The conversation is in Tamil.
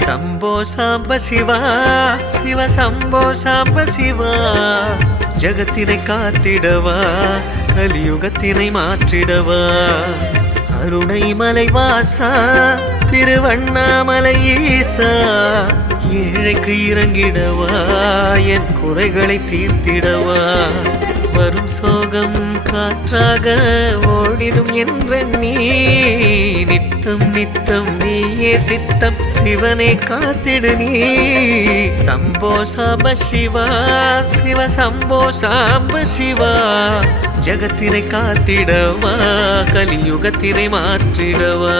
சம்போ சாம்ப சிவா சிவ சம்போ சாம்ப சிவா ஜகத்தினை காத்திடவா கலியுகத்தினை மாற்றிடவா அருணை மலைவாசா திருவண்ணாமலை ஈசா ஏழைக்கு இறங்கிடவா என் குறைகளை தீர்த்திடவா வரும் சோகம் காற்றாக ஓடிடும் என்ற நீ நித்தம் நித்தம் நீயே சித்தம் சிவனை காத்திடு நீ சம்போ சாம்ப சிவா சிவ சம்போ சாம்ப சிவா ஜகத்தினை காத்திடவா கலியுகத்தினை மாற்றிடவா